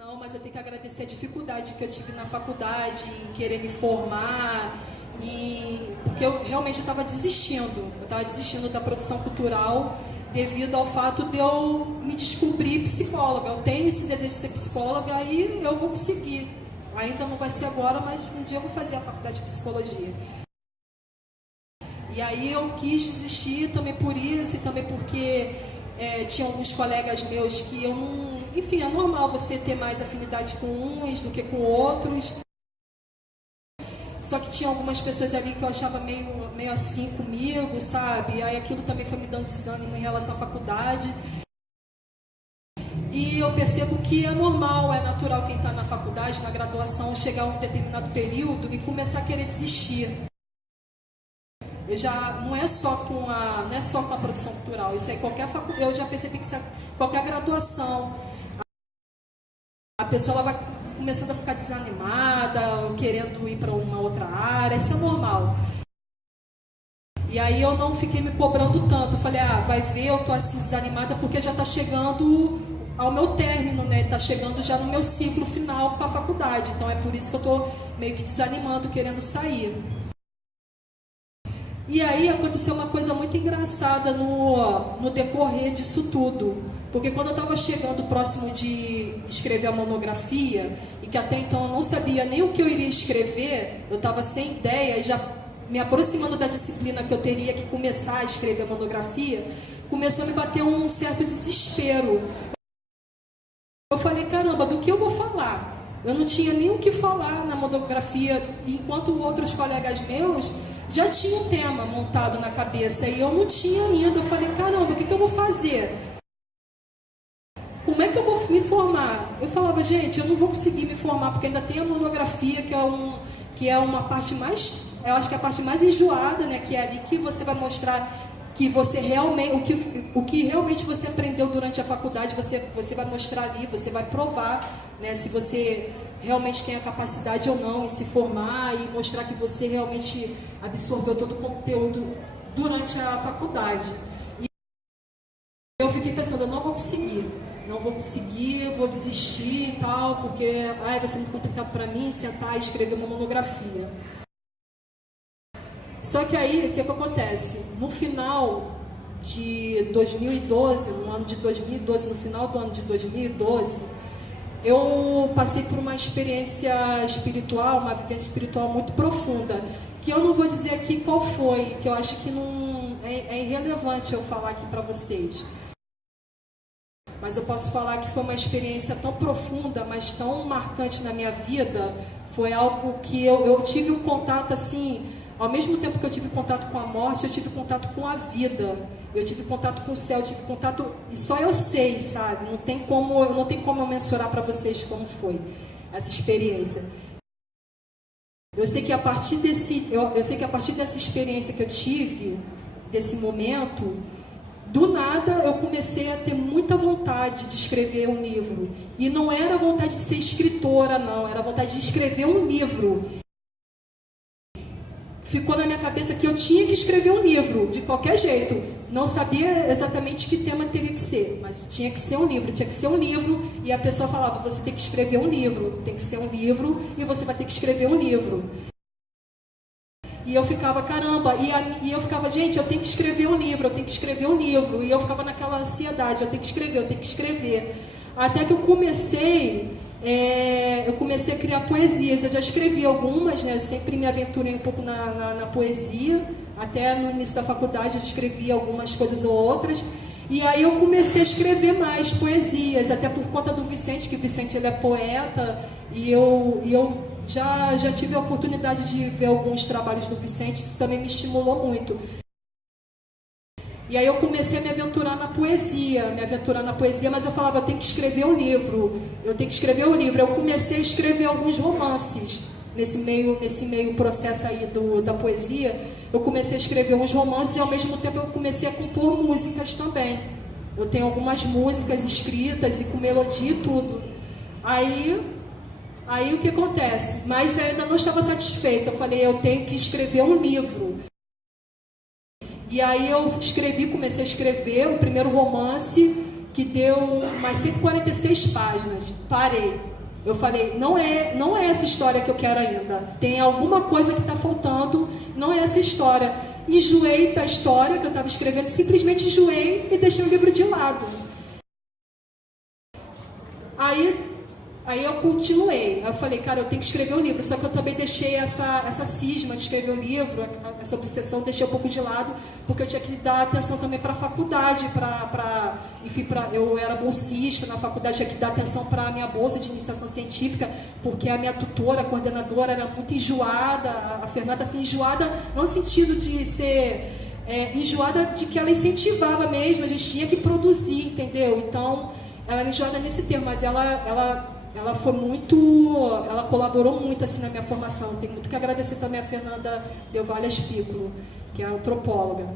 Não, mas eu tenho que agradecer a dificuldade que eu tive na faculdade, em querer me formar, porque eu realmente estava desistindo. Eu estava desistindo da produção cultural devido ao fato de eu me descobrir psicóloga. Eu tenho esse desejo de ser psicóloga e eu vou conseguir. Ainda não vai ser agora, mas um dia eu vou fazer a faculdade de psicologia. E aí eu quis desistir também por isso, e também porque tinha alguns colegas meus que eu não... Enfim, é normal você ter mais afinidade com uns do que com outros. Só que tinha algumas pessoas ali que eu achava meio assim comigo, sabe? Aí aquilo também foi me dando desânimo em relação à faculdade. E eu percebo que é normal, é natural quem está na faculdade, na graduação, chegar a um determinado período e começar a querer desistir. Não é só com a produção cultural, isso aí eu já percebi que isso é qualquer graduação. A pessoa ela vai começando a ficar desanimada, querendo ir para uma outra área, isso é normal. E aí eu não fiquei me cobrando tanto, eu falei, vai ver, eu tô assim desanimada porque já está chegando ao meu término, né? Está chegando já no meu ciclo final com a faculdade, então é por isso que eu estou meio que desanimando, querendo sair. E aí aconteceu uma coisa muito engraçada no decorrer disso tudo. Porque quando eu estava chegando próximo de escrever a monografia, e que até então eu não sabia nem o que eu iria escrever, eu estava sem ideia, e já me aproximando da disciplina que eu teria que começar a escrever a monografia, começou a me bater um certo desespero. Eu falei, caramba, do que eu vou falar? Eu não tinha nem o que falar na monografia, enquanto outros colegas meus já tinham um tema montado na cabeça e eu não tinha ainda. Eu falei, caramba, o que eu vou fazer? Como é que eu vou me formar? Eu falava, gente, eu não vou conseguir me formar porque ainda tem a monografia, que é uma parte mais, eu acho que é a parte mais enjoada, né? Que é ali que você vai mostrar que você realmente, o que realmente você aprendeu durante a faculdade, você vai mostrar ali, você vai provar, né? Se você realmente tem a capacidade ou não em se formar e mostrar que você realmente absorveu todo o conteúdo durante a faculdade. E eu fiquei pensando, eu não vou conseguir, vou desistir e tal, porque vai ser muito complicado para mim sentar e escrever uma monografia. Só que aí, o que acontece? No final de 2012, no final do ano de 2012, eu passei por uma experiência espiritual, uma vivência espiritual muito profunda, que eu não vou dizer aqui qual foi, que eu acho que não é irrelevante eu falar aqui para vocês. Mas eu posso falar que foi uma experiência tão profunda, mas tão marcante na minha vida, foi algo que eu tive um contato assim, ao mesmo tempo que eu tive contato com a morte, eu tive contato com a vida, eu tive contato com o céu, eu tive contato, e só eu sei, sabe? Não tem como eu mensurar para vocês como foi essa experiência. Eu sei que a partir dessa experiência que eu tive, desse momento, do nada eu comecei a ter muita vontade de escrever um livro. E não era vontade de ser escritora, não, era vontade de escrever um livro. Ficou na minha cabeça que eu tinha que escrever um livro, de qualquer jeito. Não sabia exatamente que tema teria que ser, mas tinha que ser um livro, e a pessoa falava, você tem que escrever um livro, tem que ser um livro, e você vai ter que escrever um livro. E eu ficava, caramba, e eu ficava, gente, eu tenho que escrever um livro, e eu ficava naquela ansiedade, eu tenho que escrever. Até que eu comecei a criar poesias. Eu já escrevi algumas, né? Eu sempre me aventurei um pouco na poesia. Até no início da faculdade eu escrevi algumas coisas ou outras. E aí eu comecei a escrever mais poesias, até por conta do Vicente, que o Vicente ele é poeta. E eu já tive a oportunidade de ver alguns trabalhos do Vicente, isso também me estimulou muito. E aí eu comecei a me aventurar na poesia, mas eu falava, eu tenho que escrever um livro. Eu comecei a escrever alguns romances nesse meio processo aí da poesia. Eu comecei a escrever uns romances e ao mesmo tempo eu comecei a compor músicas também. Eu tenho algumas músicas escritas e com melodia e tudo. Aí o que acontece? Mas eu ainda não estava satisfeita. Eu falei, eu tenho que escrever um livro. E aí eu comecei a escrever o primeiro romance, que deu umas 146 páginas. Parei. Eu falei, não é essa história que eu quero ainda. Tem alguma coisa que está faltando, não é essa história. Enjoei da história que eu estava escrevendo, simplesmente enjoei e deixei o livro de lado. Aí eu continuei. Aí eu falei, cara, eu tenho que escrever um livro. Só que eu também deixei essa cisma de escrever um livro, essa obsessão, deixei um pouco de lado, porque eu tinha que dar atenção também para a faculdade, enfim, eu era bolsista na faculdade, tinha que dar atenção para a minha bolsa de iniciação científica, porque a minha tutora, a coordenadora, era muito enjoada, a Fernanda, assim, enjoada, não no sentido de ser enjoada, de que ela incentivava mesmo, a gente tinha que produzir, entendeu? Então, ela era enjoada nesse termo, mas ela foi muito, ela colaborou muito assim na minha formação. Tenho muito que agradecer também a Fernanda Delvalles Piccolo, que é antropóloga.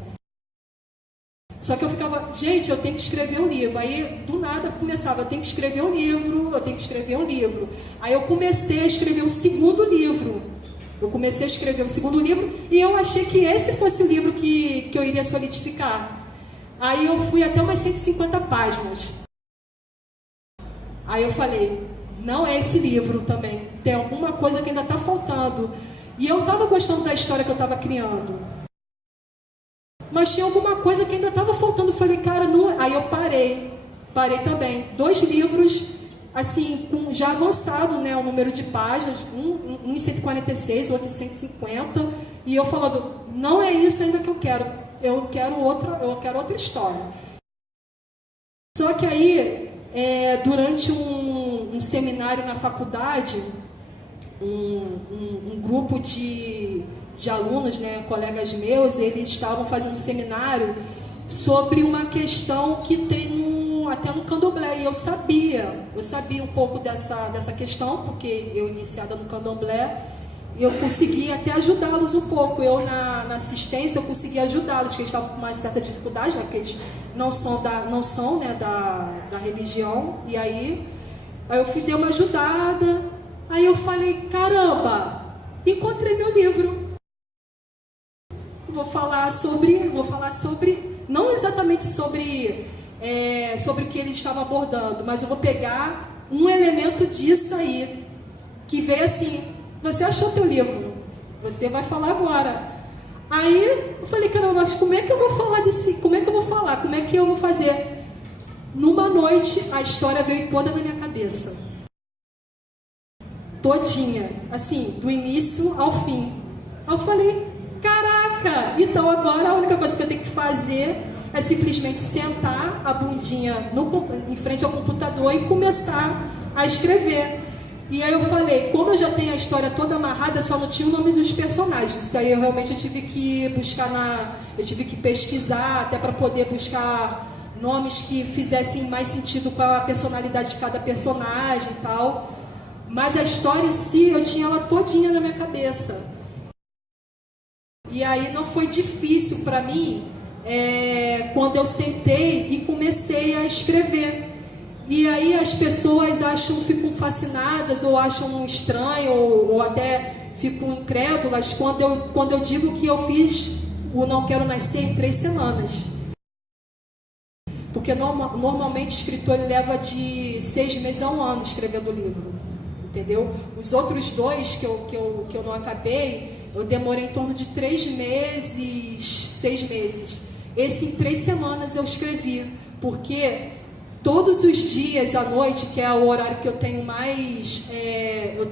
Só que eu ficava, gente, eu tenho que escrever um livro. Aí, do nada, começava, eu tenho que escrever um livro, eu tenho que escrever um livro. Aí eu comecei a escrever o segundo livro. E eu achei que esse fosse o livro que eu iria solidificar. Aí eu fui até umas 150 páginas. Aí eu falei, não é esse livro também. Tem alguma coisa que ainda está faltando. E eu estava gostando da história que eu estava criando. Mas tinha alguma coisa que ainda estava faltando. Eu falei, cara, não... Aí eu parei. Parei também. 2 livros, assim, já avançado, né, o número de páginas. Um em 146, outro em 150. E eu falando, não é isso ainda que eu quero. Eu quero outra história. Só que aí... durante um seminário na faculdade, um grupo de alunos, né, colegas meus, eles estavam fazendo um seminário sobre uma questão que tem até no candomblé, e eu sabia um pouco dessa questão, porque eu iniciada no candomblé, eu consegui até ajudá-los um pouco. Eu na assistência eu consegui ajudá-los, que eles estavam com uma certa dificuldade, né, porque eles não são da religião. E aí eu fui dar uma ajudada. Aí eu falei, caramba, encontrei meu livro. Vou falar sobre, não exatamente sobre o que eles estavam abordando, mas eu vou pegar um elemento disso aí, que veio assim. Você achou teu livro, você vai falar agora. Aí eu falei, caramba, mas como é que eu vou falar como é que eu vou fazer? Numa noite, a história veio toda na minha cabeça. Todinha, assim, do início ao fim. Aí eu falei, caraca, então agora a única coisa que eu tenho que fazer é simplesmente sentar a bundinha em frente ao computador e começar a escrever. E aí eu falei, como eu já tenho a história toda amarrada, só não tinha o nome dos personagens. Isso aí eu realmente tive que buscar eu tive que pesquisar até para poder buscar nomes que fizessem mais sentido com a personalidade de cada personagem e tal. Mas a história em si, eu tinha ela todinha na minha cabeça. E aí não foi difícil para mim quando eu sentei e comecei a escrever. E aí as pessoas ficam fascinadas, ou acham estranho, ou até ficam incrédulas quando eu digo que eu fiz o Não Quero Nascer em 3 semanas. Porque normalmente o escritor ele leva de 6 meses a 1 ano escrevendo o livro, entendeu? Os outros 2 que eu não acabei, eu demorei em torno de 3 meses, 6 meses. Esse em 3 semanas eu escrevi, porque... todos os dias à noite, que é o horário que eu tenho mais... eu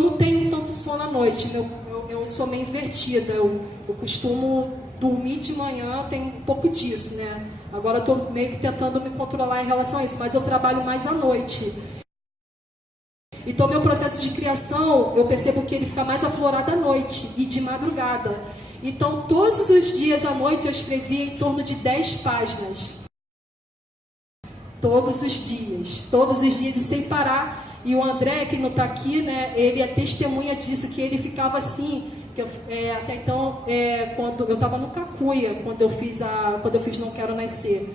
não tenho tanto sono à noite. Eu sou meio invertida. Eu costumo dormir de manhã, tenho um pouco disso, né? Agora eu estou meio que tentando me controlar em relação a isso, mas eu trabalho mais à noite. Então, meu processo de criação, eu percebo que ele fica mais aflorado à noite e de madrugada. Então, todos os dias à noite eu escrevia em torno de 10 páginas. Todos os dias e sem parar. E o André, que não está aqui, né, ele é testemunha disso, que ele ficava assim, até então, quando eu estava no Cacuia, quando eu fiz Não Quero Nascer.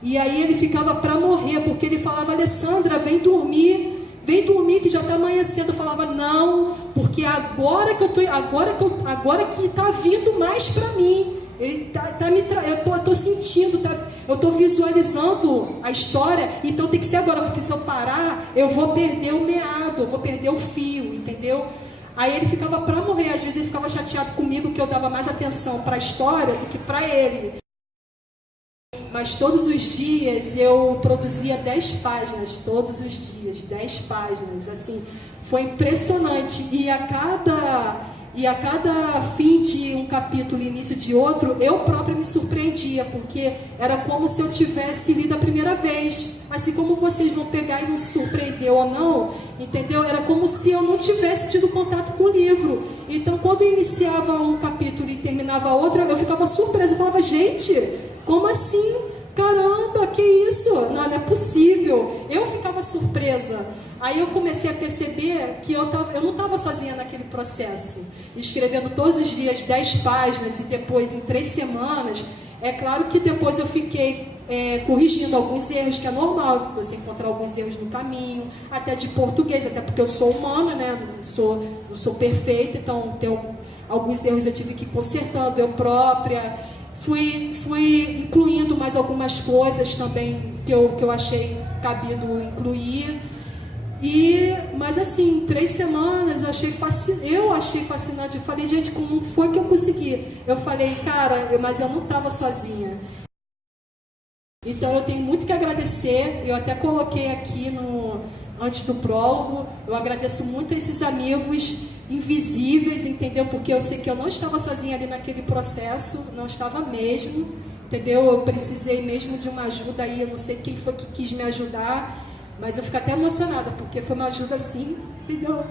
E aí ele ficava para morrer, porque ele falava, Alessandra, vem dormir que já está amanhecendo. Eu falava, não, porque agora que está vindo mais para mim. Ele eu tô sentindo, eu tô visualizando a história, então tem que ser agora, porque se eu parar, eu vou perder o meado, eu vou perder o fio, entendeu? Aí ele ficava para morrer, às vezes ele ficava chateado comigo que eu dava mais atenção para a história do que para ele. Mas todos os dias eu produzia 10 páginas, todos os dias, 10 páginas, assim, foi impressionante. E a cada fim de um capítulo e início de outro, eu própria me surpreendia, porque era como se eu tivesse lido a primeira vez. Assim como vocês vão pegar e vão se surpreender ou não, entendeu? Era como se eu não tivesse tido contato com o livro. Então, quando eu iniciava um capítulo e terminava outro, eu ficava surpresa. Eu falava, gente, como assim? Caramba, que isso? Não é possível. Eu ficava surpresa. Aí eu comecei a perceber que eu não estava sozinha naquele processo. Escrevendo todos os dias 10 páginas e depois em 3 semanas. É claro que depois eu fiquei corrigindo alguns erros, que é normal você encontrar alguns erros no caminho, até de português, até porque eu sou humana, né? Não sou perfeita, então tem alguns erros eu tive que ir consertando eu própria. Fui incluindo mais algumas coisas também que eu achei cabido incluir. Mas assim, em 3 semanas eu achei fascinante. Eu falei, gente, como foi que eu consegui? Eu falei, cara, mas eu não estava sozinha. Então eu tenho muito que agradecer. Eu até coloquei aqui antes do prólogo. Eu agradeço muito a esses amigos invisíveis, entendeu? Porque eu sei que eu não estava sozinha ali naquele processo, não estava mesmo, entendeu? Eu precisei mesmo de uma ajuda aí. Eu não sei quem foi que quis me ajudar, mas eu fico até emocionada, porque foi uma ajuda assim, entendeu?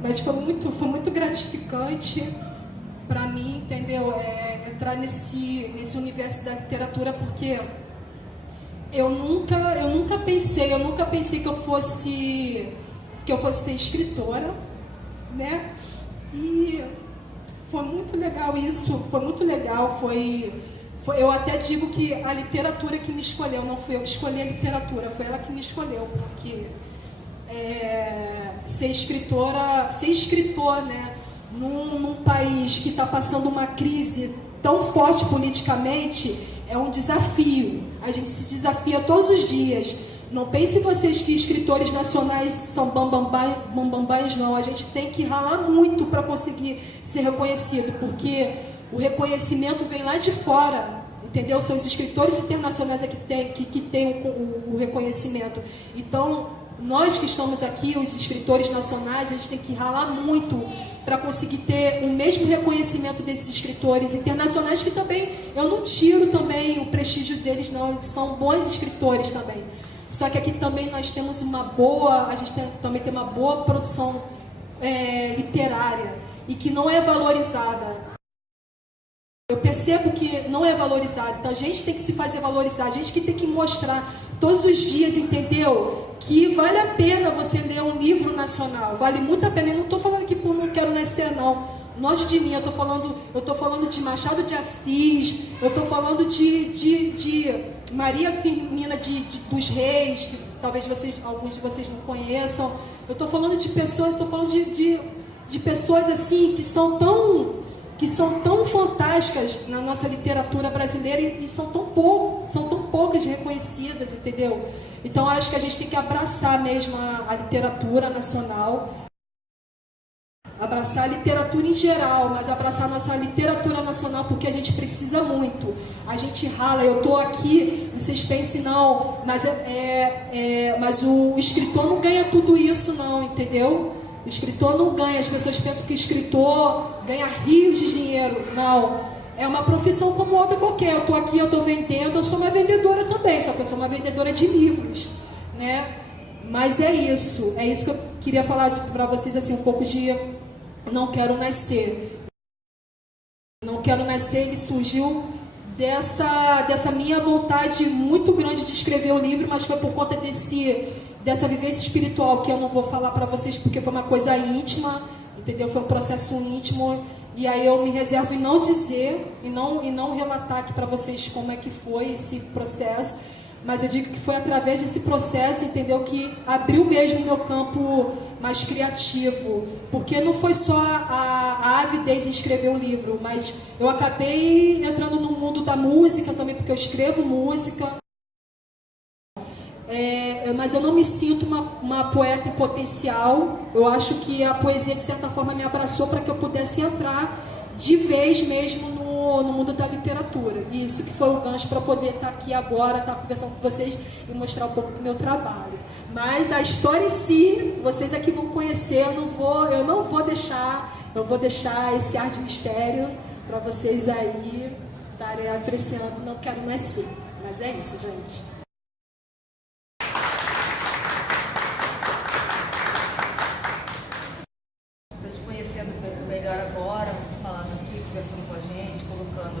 Mas foi muito gratificante para mim, entendeu? Entrar nesse universo da literatura, porque eu nunca pensei que eu fosse ser escritora, né? E foi muito legal isso, foi muito legal, eu até digo que a literatura que me escolheu, não fui eu que escolhi a literatura, foi ela que me escolheu, porque ser escritor, né, num país que está passando uma crise tão forte politicamente, é um desafio. A gente se desafia todos os dias. Não pense vocês que escritores nacionais são bambambãs, não. A gente tem que ralar muito para conseguir ser reconhecido, porque o reconhecimento vem lá de fora, entendeu? São os escritores internacionais que têm o reconhecimento. Então, nós que estamos aqui, os escritores nacionais, a gente tem que ralar muito para conseguir ter o mesmo reconhecimento desses escritores internacionais, que também, eu não tiro também o prestígio deles, não, eles são bons escritores também. Só que aqui também nós temos também tem uma boa produção literária, e que não é valorizada. Eu percebo que não é valorizado, então a gente tem que se fazer valorizar, a gente que tem que mostrar todos os dias, entendeu? Que vale a pena você ler um livro nacional, vale muito a pena. Eu não estou falando aqui por Não Quero Nascer, não. Longe de mim, eu estou falando de Machado de Assis, eu estou falando de Maria Firmina dos Reis, que talvez alguns de vocês não conheçam. Eu estou falando de pessoas, de pessoas assim que são tão fantásticas na nossa literatura brasileira e são tão poucas reconhecidas, entendeu? Então, acho que a gente tem que abraçar mesmo a literatura nacional, abraçar a literatura em geral, mas abraçar a nossa literatura nacional, porque a gente precisa muito. A gente rala, eu estou aqui, vocês pensem, não, mas o escritor não ganha tudo isso, não, entendeu? O escritor não ganha, as pessoas pensam que o escritor ganha rios de dinheiro. Não, é uma profissão como outra qualquer. Eu estou aqui, eu estou vendendo, eu sou uma vendedora também, só que eu sou uma vendedora de livros, né? Mas é isso que eu queria falar para vocês, assim, um pouco de Não Quero Nascer. Não Quero Nascer, ele surgiu dessa minha vontade muito grande de escrever um livro, mas foi por conta dessa vivência espiritual, que eu não vou falar para vocês porque foi uma coisa íntima, entendeu? Foi um processo íntimo, e aí eu me reservo em não dizer, e não relatar aqui para vocês como é que foi esse processo, mas eu digo que foi através desse processo, entendeu, que abriu mesmo o meu campo mais criativo, porque não foi só a avidez em escrever um livro, mas eu acabei entrando no mundo da música também, porque eu escrevo música. Mas eu não me sinto uma poeta em potencial. Eu acho que a poesia, de certa forma, me abraçou para que eu pudesse entrar de vez mesmo no mundo da literatura. E isso que foi o gancho para poder estar aqui agora, estar conversando com vocês e mostrar um pouco do meu trabalho. Mas a história em si, vocês aqui vão conhecer, eu vou deixar esse ar de mistério para vocês aí estarem apreciando, não quero mais ser. Mas é isso, gente. Melhor agora, você falando aqui, conversando com a gente, colocando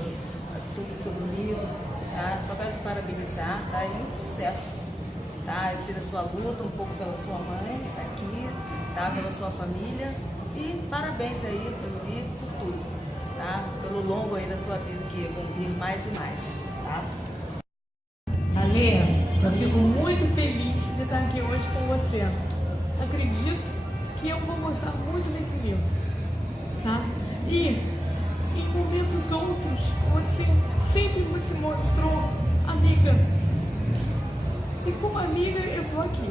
tudo sobre o livro, tá? Só quero te parabenizar, tá? E muito sucesso, tá? Eu sei da sua luta, um pouco pela sua mãe, que tá aqui, tá? Pela sua família, e parabéns aí pelo livro, por tudo, tá? Pelo longo aí da sua vida, que vão vir mais e mais, tá? Ale, eu fico muito feliz de estar aqui hoje com você. Acredito que eu vou gostar muito desse livro. Tá? E em momentos outros, você sempre se mostrou amiga. E como amiga, eu estou aqui.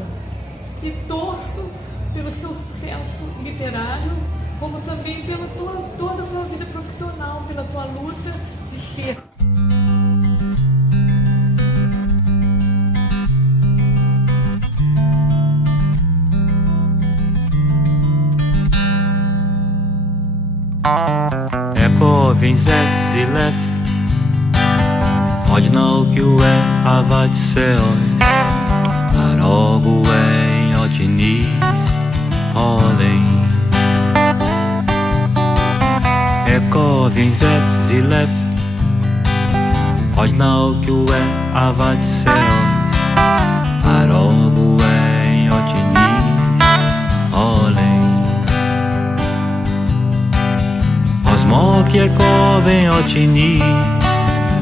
E torço pelo seu sucesso literário, como também pela toda a tua vida profissional, pela tua luta de ser. Zilef, Odnaukiu Avatiseos, Arogu Otinis, Polem. Ekovin Zilef, Odnaukiu Avatiseos, Arogu Otinis, Polem. Osmoki Ekovin Otinis,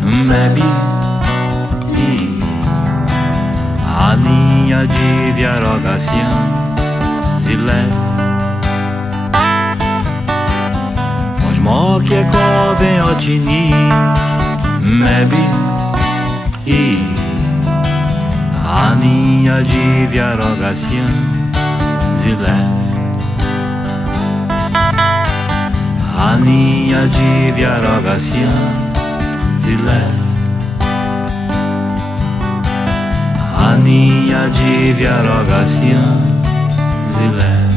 Mebi e Aninha de Viarogacian, Zilef. Osmoki Ekovin Otinis, Mebi e Aninha de Viarogacian, Zilef. Aninha de Viarogacian, Zilef. Aninha de Viarogacian, Zilef.